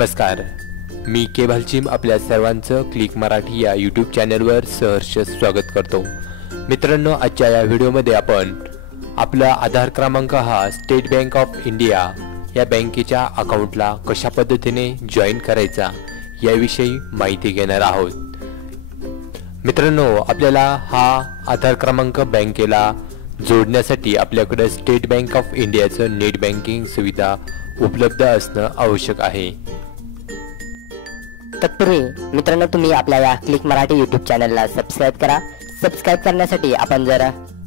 नमस्कार, मी केभालचिम आपल्या सर्वांचं क्लिक मराठी या यूट्यूब चॅनलवर सहर्ष स्वागत करतो। मित्रांनो, आजच्या या व्हिडिओमध्ये आपण आपला आधार क्रमांक हा स्टेट बँक ऑफ इंडिया या बँकेच्या अकाउंटला कशा पद्धतीने जॉईन करायचा याविषयी माहिती घेणार आहोत। मित्रांनो, आपल्याला हा आधार क्रमांक बँकेला जोडण्यासाठी आपल्याकडे स्टेट बँक ऑफ इंडियाचं नेट बँकिंग सुविधा उपलब्ध असणं आवश्यक आहे। तत्पूर्वी मित्रांनो, तुम्ही आपल्या या क्लिक मराठी यूट्यूब चॅनलला सबस्क्राइब करा। सबस्क्राइब करण्यासाठी आपण जर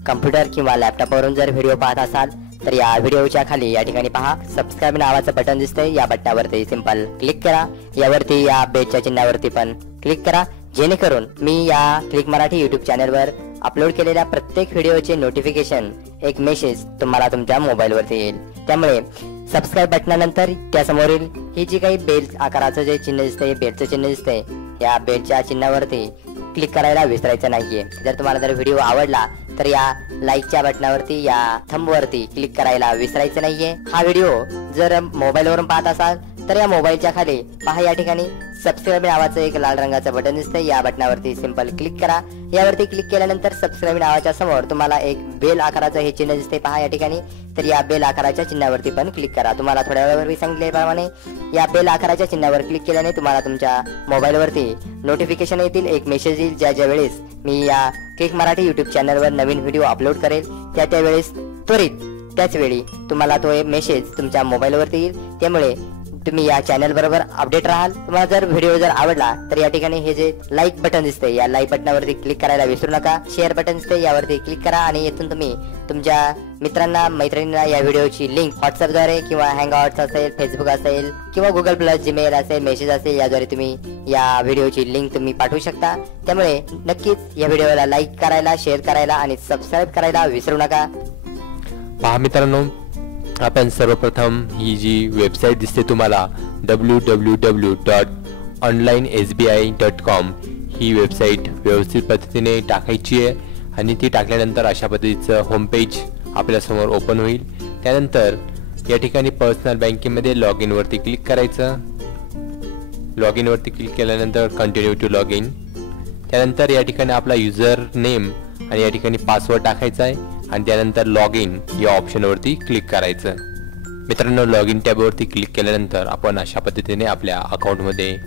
कॉम्प्युटर किंवा लॅपटॉपवरून जर व्हिडिओ पाहत असाल तर या व्हिडिओच्या खाली या ठिकाणी पहा सबस्क्राइब नावाचं बटन दिसतंय। या बटनावरती सिंपल क्लिक करा। यावरती या बेलच्या चिन्हावरती पण क्लिक करा, जेणेकरून मी या क्लिक मराठी यूट्यूब चॅनलवर अपलोड केलेल्या प्रत्येक व्हिडिओचे नोटिफिकेशन एक मेसेज तुम्हाला तुमच्या मोबाईलवरती येईल। त्यामुळे सबस्क्राइब बटनानंतर त्यासमोरील ही जी काही बेल आकाराचं जे चिन्ह दिसतंय, बेलचं चिन्ह दिसतंय, या बेलच्या चिन्हावरती क्लिक करायला विसरायचं नाहीये। जर तुम्हाला व्हिडिओ आवडला तर या लाईकच्या बटनावरती या थंबवरती क्लिक करायला विसरायचं नाहीये। हा व्हिडिओ जर मोबाईलवरून पाहत असाल तर या मोबाईलच्या खाली पहा या ठिकाणी सबस्क्राइब नावाचं एक लाल रंगाचं बटन दिसतंय। या बटनावरती सिंपल क्लिक करा। यावरती क्लिक केल्यानंतर सबस्क्राइब नावाच्या समोर तुम्हाला एक बेल आकाराचं हे चिन्ह दिसतंय पहा या ठिकाणी, तर या बेल आकाराच्या चिन्हावरती पण क्लिक करा। तुम्हाला थोड्या वेळापूर्वी सांगितल्याप्रमाणे या बेल आकाराच्या चिन्हावर क्लिक केल्याने तुम्हाला तुमच्या मोबाईलवरती नोटिफिकेशन येतील, एक मेसेज येईल ज्या वेळेस मी या क्लिक मराठी यूट्यूब चॅनलवर नवीन व्हिडिओ अपलोड करेल त्यावेळेस त्वरित त्याच वेळी तुम्हाला तो मेसेज तुमच्या मोबाईलवरती येईल। त्यामुळे तुम्ही या चॅनल बरोबर अपडेट राहाल। तुम्हाला जर व्हिडिओ जर आवडला तर या ठिकाणी हे जे लाईक बटन दिसते या लाईक बटनावरती क्लिक करायला विसरू नका। शेअर बटन दिसते यावरती क्लिक करा आणि येथून तुम्ही तुमच्या मित्रांना मैत्रिणींना या व्हिडिओची लिंक व्हॉट्सअपद्वारे किंवा हँगआउट्स असेल, फेसबुक असेल किंवा गुगल प्लस, जीमेल असेल, मेसेज असेल याद्वारे तुम्ही या व्हिडिओची लिंक तुम्ही पाठवू शकता। त्यामुळे नक्कीच या व्हिडिओला लाईक करायला, शेअर करायला आणि सबस्क्राइब करायला विसरू नका। पहा मित्रांनो, आपण सर्वप्रथम ही जी वेबसाईट दिसते तुम्हाला www.onlinesbi.com ही वेबसाईट व्यवस्थित पद्धतीने टाकायची आहे आणि ती टाकल्यानंतर अशा पद्धतीचं होम पेज आपल्यासमोर ओपन होईल। त्यानंतर या ठिकाणी पर्सनल बँकेमध्ये लॉग इन वरती क्लिक करायचं। लॉग इन वरती क्लिक केल्यानंतर कंटिन्यू टू लॉग इन, त्यानंतर या ठिकाणी आपला युजर नेम आणि या ठिकाणी पासवर्ड टाकायचा आहे आणि त्यानंतर लॉग इन या ऑप्शनवरती क्लिक करायचं। मित्रांनो, लॉग इन टॅबवरती क्लिक केल्यानंतर आपण अशा पद्धतीने आपल्या अकाउंटमध्ये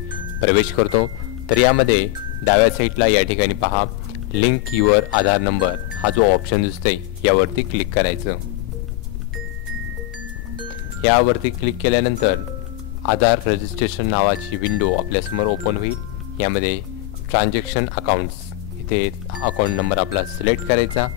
प्रवेश करतो। तर यामध्ये डाव्या साईडला या ठिकाणी पहा लिंक युअर आधार नंबर हा जो ऑप्शन दिसतोय यावरती क्लिक करायचं। यावरती क्लिक केल्यानंतर आधार रजिस्ट्रेशन नावाची विंडो आपल्यासमोर ओपन होईल। यामध्ये ट्रान्झॅक्शन अकाउंट्स इथे अकाउंट नंबर आपला सिलेक्ट करायचा।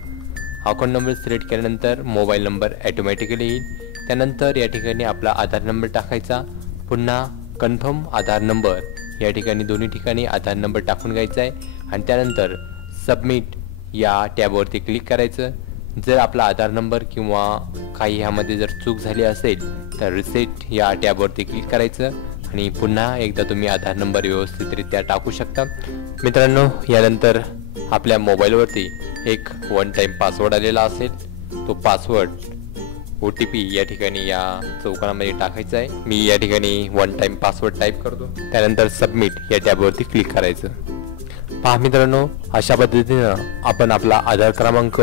अकाउंट नंबर सिलेक्ट केल्यानंतर मोबाईल नंबर ऑटोमॅटिकली येईल। त्यानंतर या ठिकाणी आपला आधार नंबर टाकायचा, पुन्हा कन्फर्म आधार नंबर या ठिकाणी दोन्ही ठिकाणी आधार नंबर टाकून घ्यायचा आहे आणि त्यानंतर सबमिट या टॅबवरती क्लिक करायचं। जर आपला आधार नंबर किंवा काही ह्यामध्ये जर चूक झाली असेल तर रिसेट या टॅबवरती क्लिक करायचं आणि पुन्हा एकदा तुम्ही आधार नंबर व्यवस्थितरित्या टाकू शकता। मित्रांनो, यानंतर आपल्या मोबाईलवरती एक वन टाइम पासवर्ड आलेला असेल, तो पासवर्ड OTP या ठिकाणी या चौकोनामध्ये टाकायचा आहे। मी या ठिकाणी वन टाइम पासवर्ड टाईप करतो, त्यानंतर सबमिट या टॅबवरती क्लिक करायचं। पहा मित्रांनो, अशा पद्धतीनं आपण आपला आधार क्रमांक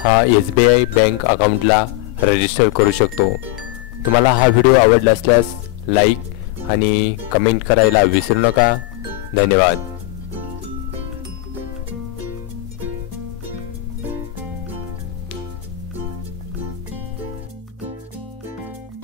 हा SBI बँक अकाउंटला रजिस्टर करू शकतो। तुम्हाला हा व्हिडिओ आवडला असल्यास लाईक आणि कमेंट करायला विसरू नका। धन्यवाद।